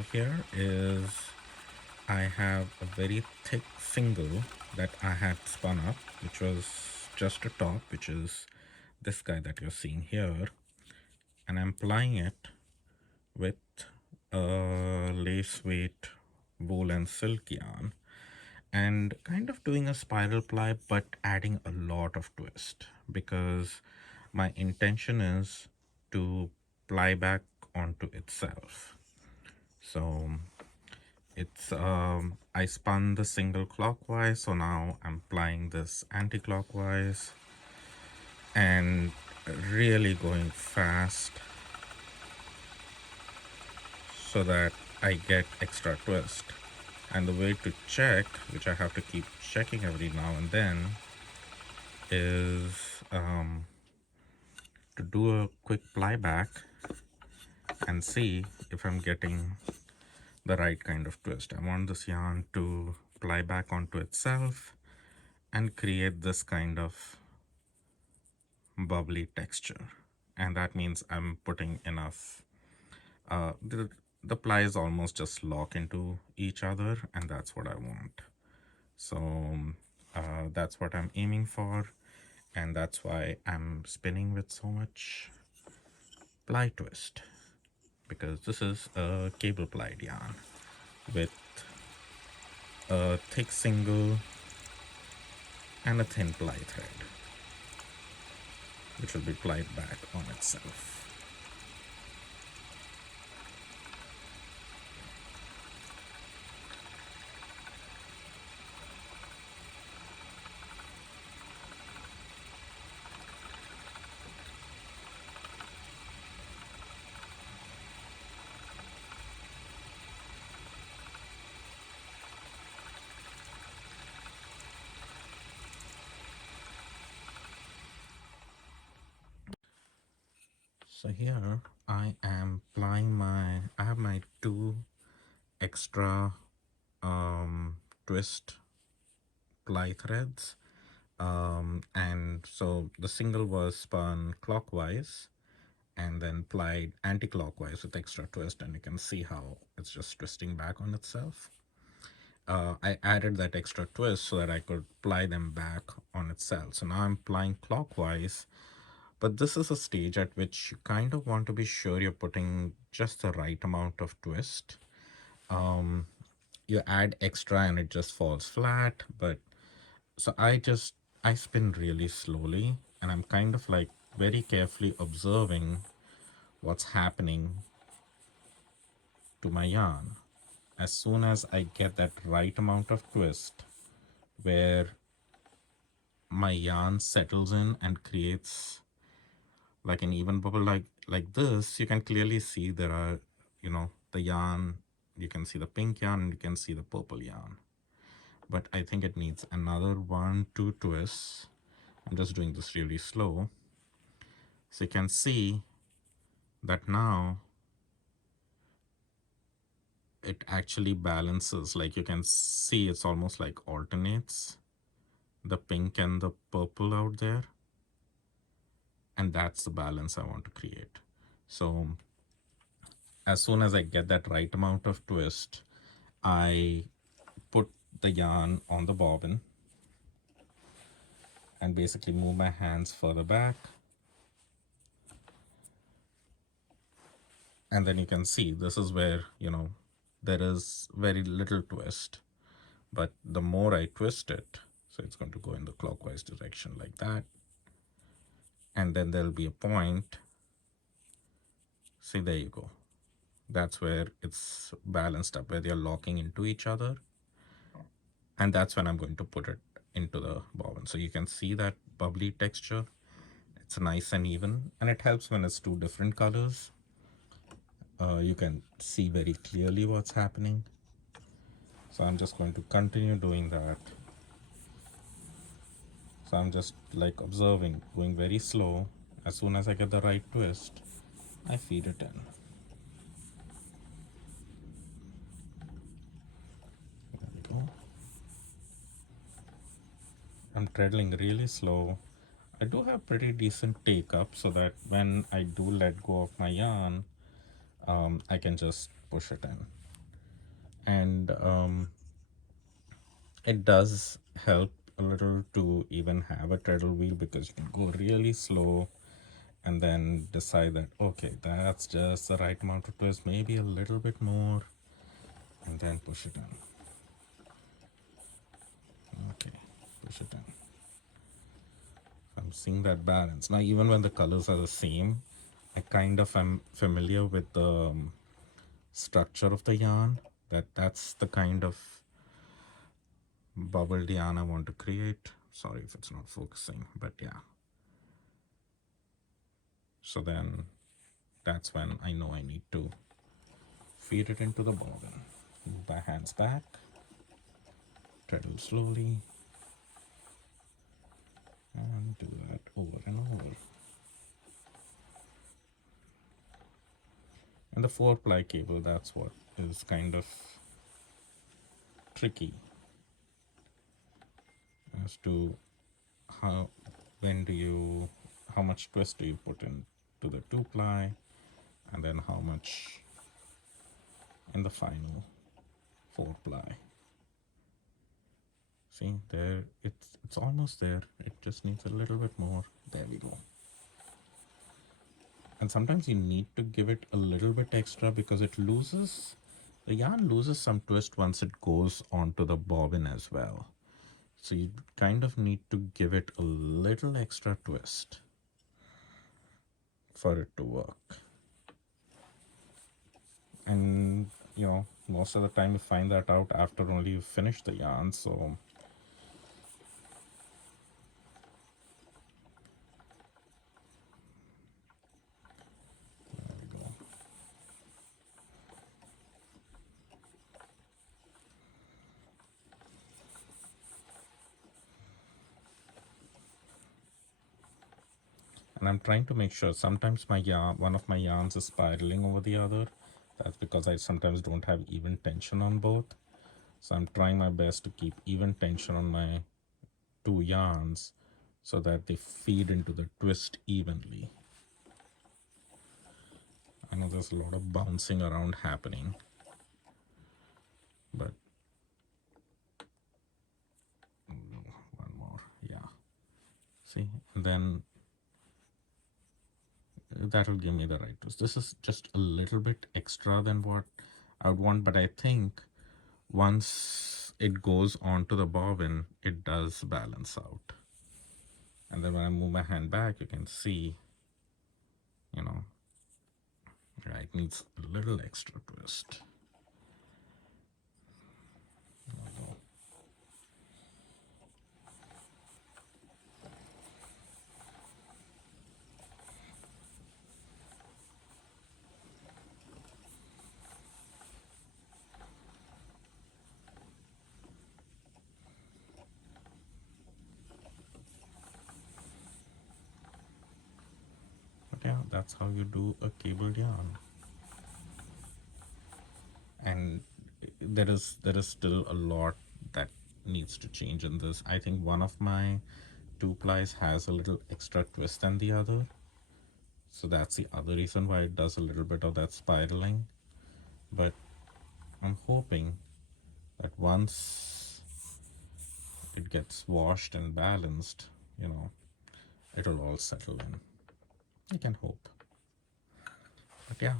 have here is I have a very thick single that I had spun up, which was just a top, which is this guy that you're seeing here, and I'm plying it with a lace weight wool and silk yarn and kind of doing a spiral ply but adding a lot of twist because my intention is to ply back onto itself. So it's I spun the single clockwise, so now I'm plying this anti-clockwise and really going fast so that I get extra twist. And the way to check, which I have to keep checking every now and then, is to do a quick ply back and see if I'm getting the right kind of twist. I want this yarn to ply back onto itself and create this kind of bubbly texture. And that means I'm putting enough, the plies almost just lock into each other, and that's what I want. So that's what I'm aiming for, and that's why I'm spinning with so much ply twist, because this is a cable plied yarn with a thick single and a thin ply thread, which will be plied back on itself. So here I am plying I have my two extra twist ply threads, and so the single was spun clockwise and then plied anti-clockwise with extra twist, and you can see how it's just twisting back on itself. I added that extra twist so that I could ply them back on itself. So now I'm plying clockwise, but this is a stage at which you kind of want to be sure you're putting just the right amount of twist. You add extra and it just falls flat, but so I spin really slowly, and I'm kind of like very carefully observing what's happening to my yarn. As soon as I get that right amount of twist where my yarn settles in and creates like an even bubble like this, you can clearly see there are, the yarn, you can see the pink yarn and you can see the purple yarn. But I think it needs another 1-2 twists. I'm just doing this really slow. So you can see that now it actually balances. Like you can see it's almost like alternates the pink and the purple out there. And that's the balance I want to create. So as soon as I get that right amount of twist, I put the yarn on the bobbin and basically move my hands further back. And then you can see this is where, there is very little twist. But the more I twist it, so it's going to go in the clockwise direction like that. And then there'll be a point. See, there you go. That's where it's balanced up, where they're locking into each other. And that's when I'm going to put it into the bobbin. So you can see that bubbly texture. It's nice and even, and it helps when it's two different colors. You can see very clearly what's happening. So I'm just going to continue doing that. So I'm just like observing, going very slow. As soon as I get the right twist, I feed it in. There we go. I'm treadling really slow. I do have pretty decent take up so that when I do let go of my yarn, I can just push it in. And it does help a little to even have a treadle wheel, because you can go really slow and then decide that, okay, that's just the right amount of twist, maybe a little bit more, and then push it in. Okay, push it in. I'm seeing that balance. Now, even when the colors are the same, I kind of am familiar with the structure of the yarn, that's the kind of bubbled yarn I want to create. Sorry if it's not focusing, but yeah. So then that's when I know I need to feed it into the bobbin. Move my hands back, treadle slowly, and do that over and over. And the 4-ply cable, that's what is kind of tricky as to how, when do you, how much twist do you put into the 2-ply, and then how much in the final 4-ply. See, there, it's almost there. It just needs a little bit more. There we go. And sometimes you need to give it a little bit extra, because the yarn loses some twist once it goes onto the bobbin as well. So you kind of need to give it a little extra twist for it to work. And most of the time you find that out after only you finish the yarn. So there we go. And I'm trying to make sure, sometimes my yarn, one of my yarns is spiraling over the other. That's because I sometimes don't have even tension on both. So I'm trying my best to keep even tension on my two yarns so that they feed into the twist evenly. I know there's a lot of bouncing around happening, but one more, yeah. See, and then that'll give me the right twist. This is just a little bit extra than what I would want, but I think once it goes onto the bobbin, it does balance out. And then when I move my hand back, you can see, right, needs a little extra twist. But yeah, that's how you do a cabled yarn. And there is still a lot that needs to change in this. I think one of my 2-plies has a little extra twist than the other, so that's the other reason why it does a little bit of that spiraling. But I'm hoping that once it gets washed and balanced, it'll all settle in. I can hope. But yeah,